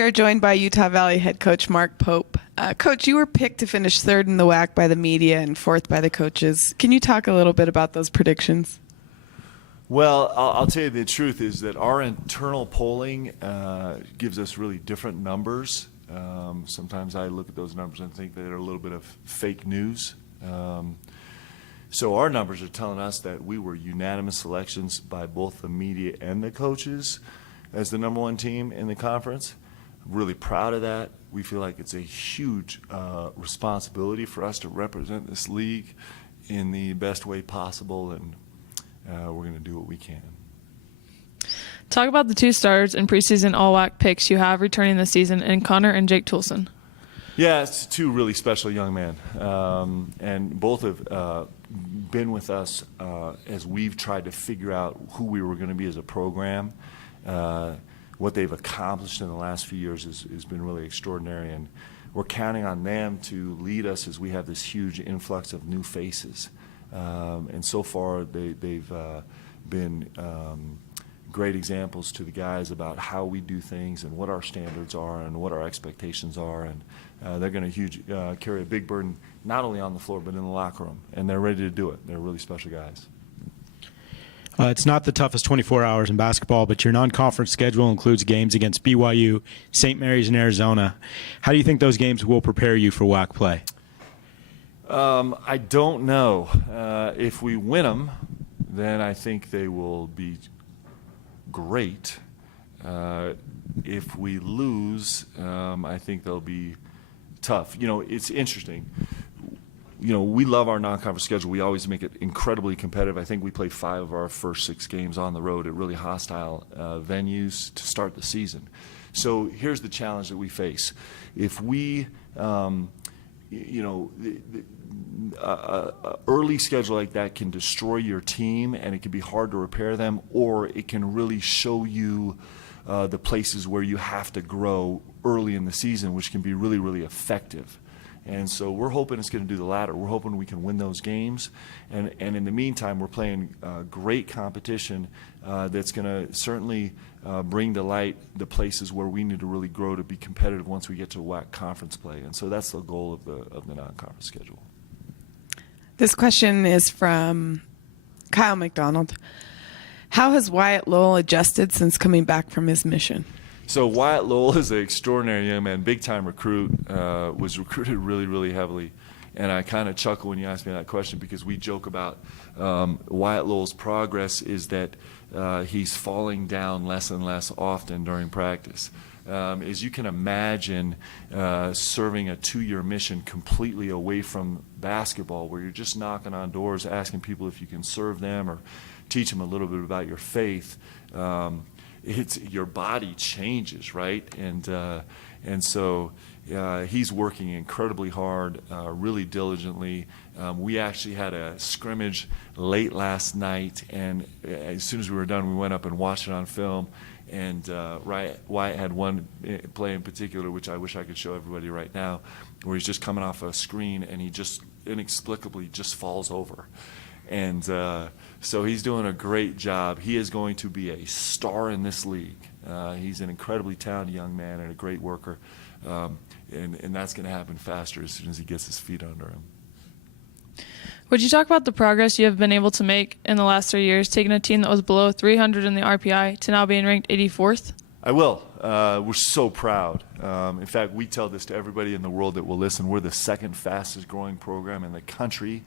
We are joined by Utah Valley head coach Mark Pope. Coach, you were picked to finish third in the WAC by the media and fourth by the coaches. Can you talk a little bit about those predictions? Well, I'll tell you the truth is that our internal polling gives us really different numbers. Sometimes I look at those numbers and think they're a little bit of fake news. So our numbers are telling us that we were unanimous selections by both the media and the coaches as the #1 team in the conference. Really proud of that. We feel like it's a huge responsibility for us to represent this league in the best way possible, and we're going to do what we can. Talk about the two starters and preseason All-WAC picks you have returning this season in Connor and Jake Toulson. Yeah, it's two really special young men, and both have been with us as we've tried to figure out who we were going to be as a program. What they've accomplished in the last few years has been really extraordinary, and we're counting on them to lead us as we have this huge influx of new faces. And so far, they've been great examples to the guys about how we do things and what our standards are and what our expectations are. And they're going to carry a big burden not only on the floor but in the locker room, and they're ready to do it. They're really special guys. It's not the toughest 24 hours in basketball, but your non-conference schedule includes games against BYU, St. Mary's, and Arizona. How do you think those games will prepare you for WAC play? I don't know. If we win them, then I think they will be great. If we lose, I think they'll be tough. You know, it's interesting. You know, we love our non-conference schedule. We always make it incredibly competitive. I think we played 5 of our first 6 games on the road at really hostile venues to start the season. So here's the challenge that we face. If we, early schedule like that can destroy your team, and it can be hard to repair them, or it can really show you the places where you have to grow early in the season, which can be really, really effective. And so we're hoping it's going to do the latter. We're hoping we can win those games. And in the meantime, we're playing great competition that's going to certainly bring to light the places where we need to really grow to be competitive once we get to WAC conference play. And so that's the goal of the non-conference schedule. This question is from Kyle McDonald. How has Wyatt Lowell adjusted since coming back from his mission? So Wyatt Lowell is an extraordinary young man, big-time recruit, was recruited really, really heavily. And I kind of chuckle when you ask me that question because we joke about Wyatt Lowell's progress is that he's falling down less and less often during practice. As you can imagine, serving a 2-year mission completely away from basketball where you're just knocking on doors, asking people if you can serve them or teach them a little bit about your faith, your body changes, right? And so he's working incredibly hard, really diligently. We actually had a scrimmage late last night, and as soon as we were done, we went up and watched it on film. And Wyatt had one play in particular, which I wish I could show everybody right now, where he's just coming off a screen and he just inexplicably just falls over. And so he's doing a great job. He is going to be a star in this league. He's an incredibly talented young man and a great worker. And that's going to happen faster as soon as he gets his feet under him. Would you talk about the progress you have been able to make in the last 3 years, taking a team that was below 300 in the RPI to now being ranked 84th? I will. We're so proud. In fact, we tell this to everybody in the world that will listen. We're the second fastest growing program in the country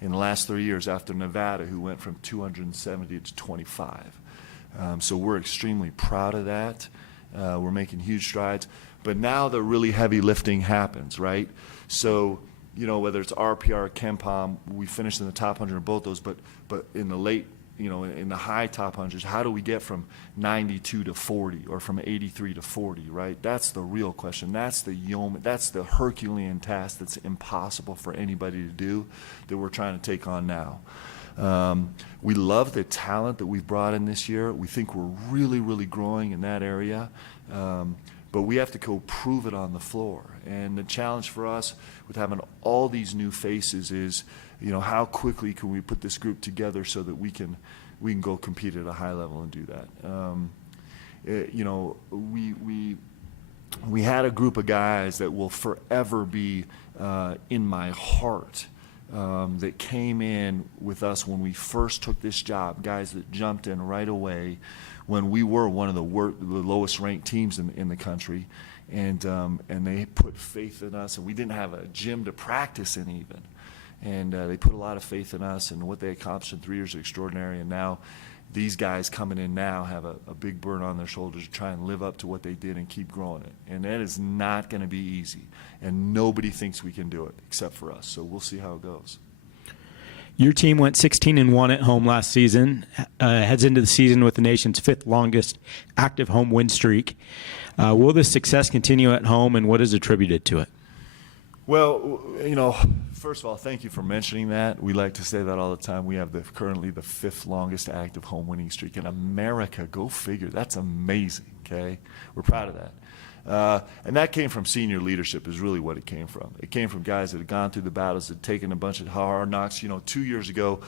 in the last 3 years after Nevada, who went from 270 to 25. So we're extremely proud of that. We're making huge strides. But now the really heavy lifting happens, right? So, you know, whether it's RPR or KenPom, we finished in the top 100 in both those, but in the late, you know, in the high top hundreds, how do we get from 92 to 40 or from 83 to 40, right? That's the real question. That's the Herculean task that's impossible for anybody to do that we're trying to take on now. We love the talent that we've brought in this year. We think we're really, really growing in that area. But we have to go prove it on the floor. And the challenge for us with having all these new faces is, you know, how quickly can we put this group together so that we can go compete at a high level and do that. You know, we had a group of guys that will forever be in my heart, that came in with us when we first took this job, guys that jumped in right away when we were one of the lowest ranked teams in the country, and they put faith in us, and we didn't have a gym to practice in even. And they put a lot of faith in us, and what they accomplished in 3 years is extraordinary. And now these guys coming in now have a big burden on their shoulders to try and live up to what they did and keep growing it. And that is not going to be easy. And nobody thinks we can do it except for us. So we'll see how it goes. Your team went 16-1 at home last season, heads into the season with the nation's 5th longest active home win streak. Will this success continue at home, and what is attributed to it? Well, first of all, thank you for mentioning that. We like to say that all the time. We have currently the 5th longest active home winning streak in America. Go figure. That's amazing, okay? We're proud of that. And that came from senior leadership is really what it came from. It came from guys that had gone through the battles, that had taken a bunch of hard knocks. 2 years ago,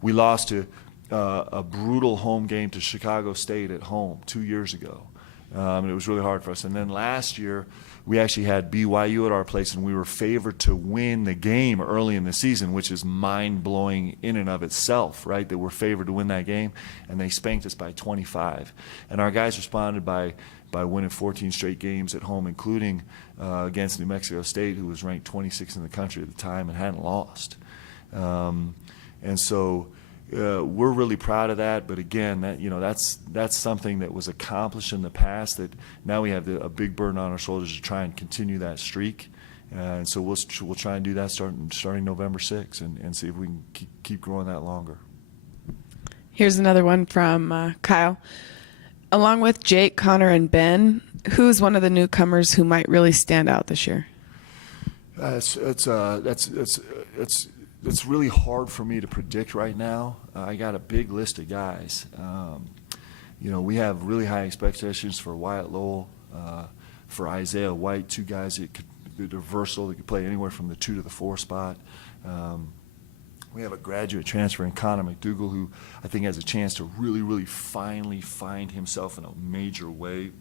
we lost to a brutal home game to Chicago State at home 2 years ago. And it was really hard for us. And then last year, we actually had BYU at our place, and we were favored to win the game early in the season, which is mind-blowing in and of itself, right, that we're favored to win that game, and they spanked us by 25. And our guys responded by winning 14 straight games at home, including against New Mexico State, who was ranked 26th in the country at the time and hadn't lost. And so we're really proud of that, but again, that's something that was accomplished in the past, that now we have a big burden on our shoulders to try and continue that streak. And so we'll try and do that starting November 6th and see if we can keep growing that longer. Here's another one from Kyle. Along with Jake, Connor, and Ben, who's one of the newcomers who might really stand out this year? It's really hard for me to predict right now. I got a big list of guys. We have really high expectations for Wyatt Lowell, for Isaiah White, 2 guys that are versatile, that could play anywhere from the 2 to the 4 spot. We have a graduate transfer in Connor McDougal, who I think has a chance to really, really finally find himself in a major way,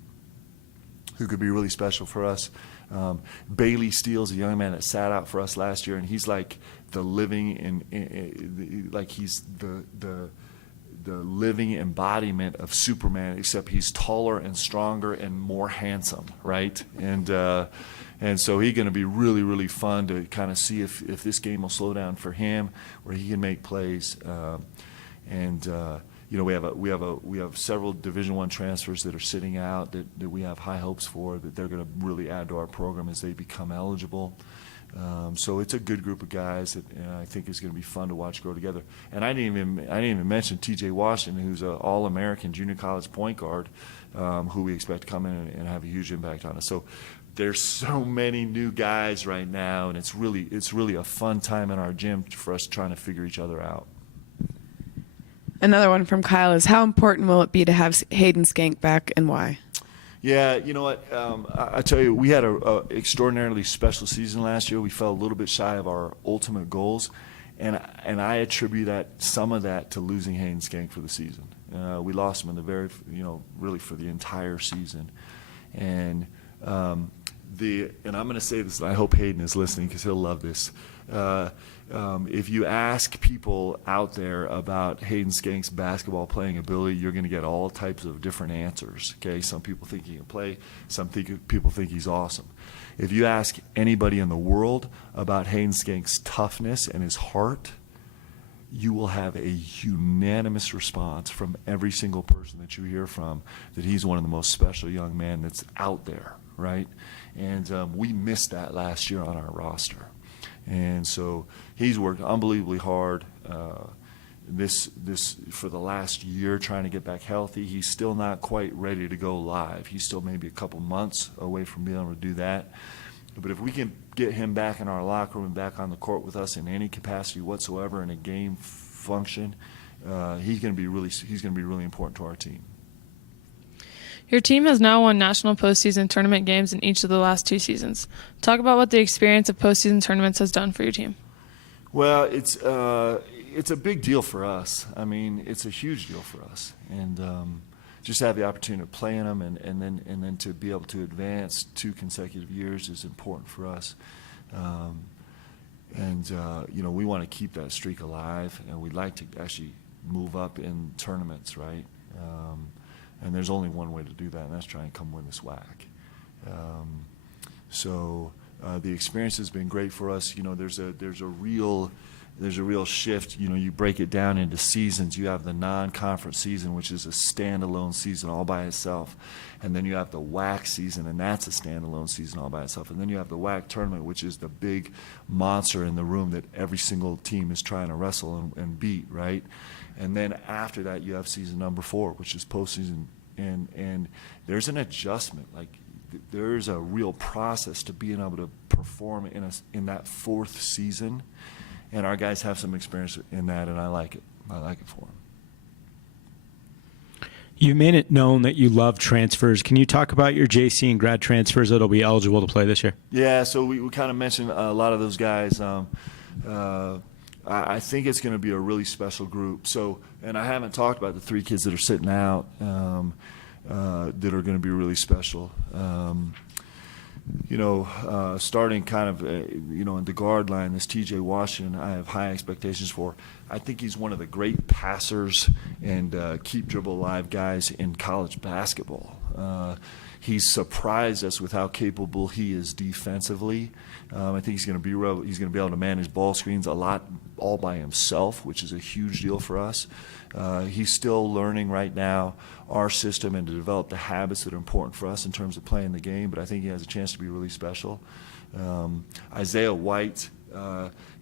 who could be really special for us. Bailey Steele's a young man that sat out for us last year, and he's like the living he's the living embodiment of Superman, except he's taller and stronger and more handsome, right? And so he's going to be really, really fun to kind of see if this game will slow down for him, where he can make plays. We have several Division I transfers that are sitting out that we have high hopes for, that they're going to really add to our program as they become eligible. So it's a good group of guys that I think is going to be fun to watch grow together. And I didn't even mention T.J. Washington, who's an All-American junior college point guard, who we expect to come in and have a huge impact on us. So there's so many new guys right now, and it's really a fun time in our gym for us trying to figure each other out. Another one from Kyle is, how important will it be to have Hayden Shanks back, and why? Yeah, you know what? I tell you, we had a extraordinarily special season last year. We fell a little bit shy of our ultimate goals, and I attribute some of that to losing Hayden Shanks for the season. We lost him in really for the entire season, and I'm going to say this, and I hope Hayden is listening because he'll love this. If you ask people out there about Hayden Shanks' basketball playing ability, you're going to get all types of different answers. Okay, some people think he can play, people think he's awesome. If you ask anybody in the world about Hayden Shanks' toughness and his heart, you will have a unanimous response from every single person that you hear from that he's one of the most special young men that's out there, right? And we missed that last year on our roster. And so he's worked unbelievably hard this for the last year trying to get back healthy. He's still not quite ready to go live. He's still maybe a couple months away from being able to do that. But if we can get him back in our locker room and back on the court with us in any capacity whatsoever in a game function, he's going to be really important to our team. Your team has now won national postseason tournament games in each of the last 2 seasons. Talk about what the experience of postseason tournaments has done for your team. Well, it's a big deal for us. I mean, it's a huge deal for us. And just have the opportunity to play in them and then to be able to advance 2 consecutive years is important for us. We want to keep that streak alive, and we'd like to actually move up in tournaments, right? And there's only one way to do that, and that's try and come win this WAC. The experience has been great for us. There's a real shift. You break it down into seasons. You have the non-conference season, which is a standalone season all by itself. And then you have the WAC season, and that's a standalone season all by itself. And then you have the WAC tournament, which is the big monster in the room that every single team is trying to wrestle and beat, right? And then after that, you have season number 4, which is postseason. And there's an adjustment. Like, there's a real process to being able to perform in that 4th season. And our guys have some experience in that, and I like it. I like it for them. You've made it known that you love transfers. Can you talk about your JC and grad transfers that will be eligible to play this year? Yeah, so we kind of mentioned a lot of those guys. I think it's going to be a really special group. So, and I haven't talked about the 3 kids that are sitting out that are going to be really special. Starting kind of, in the guard line, this TJ Washington, I have high expectations for. I think he's one of the great passers and keep dribble alive guys in college basketball. He's surprised us with how capable he is defensively. I think he's going to be able to manage ball screens a lot all by himself, which is a huge deal for us. He's still learning right now our system and to develop the habits that are important for us in terms of playing the game, but I think he has a chance to be really special. Isaiah White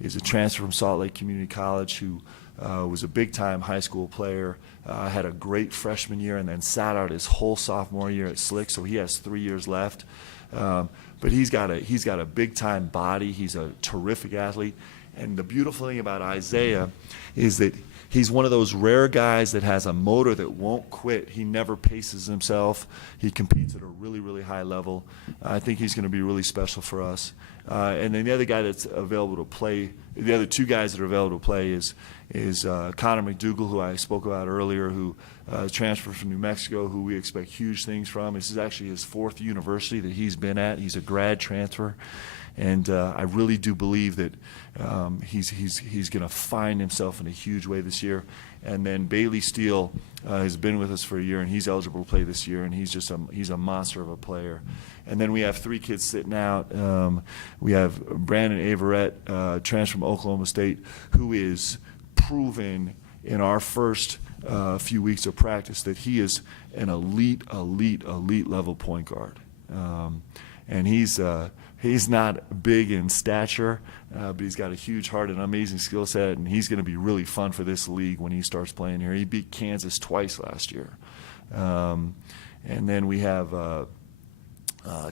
is a transfer from Salt Lake Community College who was a big-time high school player, had a great freshman year, and then sat out his whole sophomore year at Slick, so he has 3 years left. But he's got a big-time body. He's a terrific athlete. And the beautiful thing about Isaiah is that he's one of those rare guys that has a motor that won't quit. He never paces himself. He competes at a really, really high level. I think he's going to be really special for us. And then the other guy that's available to play, the other 2 guys that are available to play is Connor McDougal, who I spoke about earlier, who transferred from New Mexico, who we expect huge things from. This is actually his 4th university that he's been at. He's a grad transfer. And I really do believe that he's going to find himself in a huge way this year. And then Bailey Steele has been with us for a year, and he's eligible to play this year, and he's a monster of a player. And then we have 3 kids sitting out. We have Brandon Averett, transfer from Oklahoma State, who is proven in our first few weeks of practice that he is an elite level point guard. And he's not big in stature, but he's got a huge heart and amazing skill set, and he's going to be really fun for this league when he starts playing here. He beat Kansas twice last year. And then we have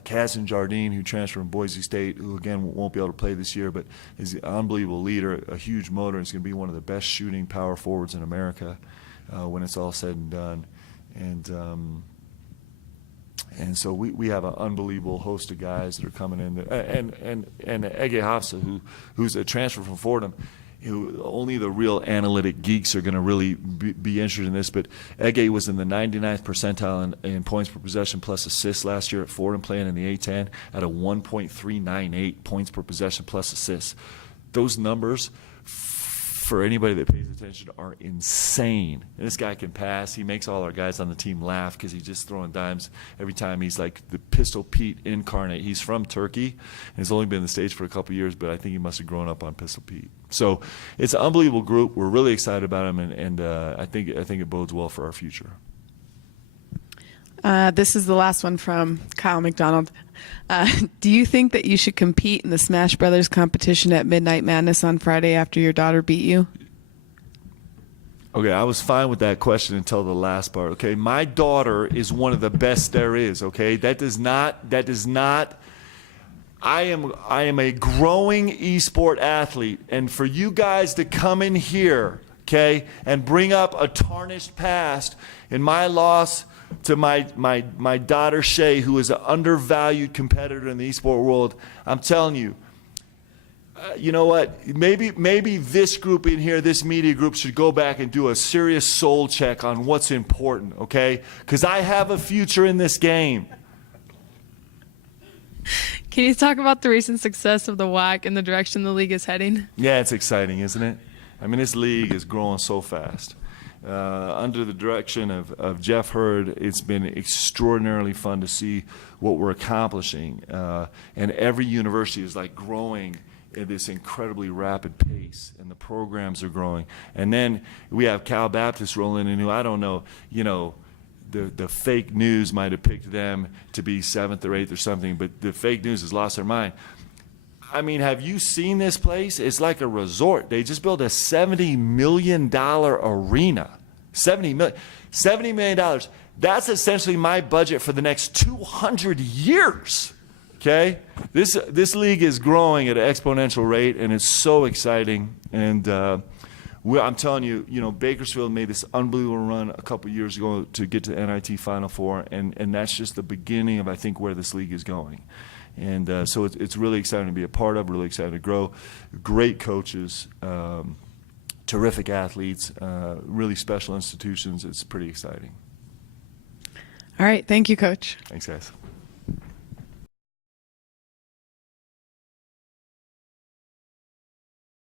Casson Jardine, who transferred from Boise State, who, again, won't be able to play this year, but is an unbelievable leader, a huge motor, and is going to be one of the best shooting power forwards in America when it's all said and done. And so we have an unbelievable host of guys that are coming in. And Ege Hafsa, who's a transfer from Fordham, who only the real analytic geeks are going to really be interested in this. But Ege was in the 99th percentile in points per possession plus assists last year at Fordham, playing in the A10 at a 1.398 points per possession plus assists. Those numbers, for anybody that pays attention, are insane. And this guy can pass. He makes all our guys on the team laugh because he's just throwing dimes every time. He's like the Pistol Pete incarnate. He's from Turkey, and he's only been in the States for a couple years, but I think he must have grown up on Pistol Pete. So it's an unbelievable group. We're really excited about him, and I think it bodes well for our future. This is the last one from Kyle McDonald. Do you think that you should compete in the Smash Brothers competition at Midnight Madness on Friday after your daughter beat you? Okay, I was fine with that question until the last part. Okay, my daughter is one of the best there is. Okay, that does not. I am a growing esport athlete, and for you guys to come in here, okay, and bring up a tarnished past in my loss to my daughter Shay, who is an undervalued competitor in the esport world, I'm telling you, You know what? Maybe this group in here, this media group, should go back and do a serious soul check on what's important, okay? Because I have a future in this game. Can you talk about the recent success of the WAC and the direction the league is heading? Yeah, it's exciting, isn't it? I mean, this league is growing so fast. Under the direction of Jeff Hurd, it's been extraordinarily fun to see what we're accomplishing. And every university is like growing at this incredibly rapid pace, and the programs are growing. And then we have Cal Baptist rolling in, who I don't know, the fake news might have picked them to be 7th or 8th or something, but the fake news has lost their mind. I mean, have you seen this place? It's like a resort. They just built a $70 million arena. $70 million. That's essentially my budget for the next 200 years. Okay? This league is growing at an exponential rate, and it's so exciting. And I'm telling you, Bakersfield made this unbelievable run a couple years ago to get to the NIT Final Four, and that's just the beginning of, I think, where this league is going. And so it's really exciting to be a part of, really exciting to grow. Great coaches, terrific athletes, really special institutions. It's pretty exciting. All right. Thank you, Coach. Thanks, guys.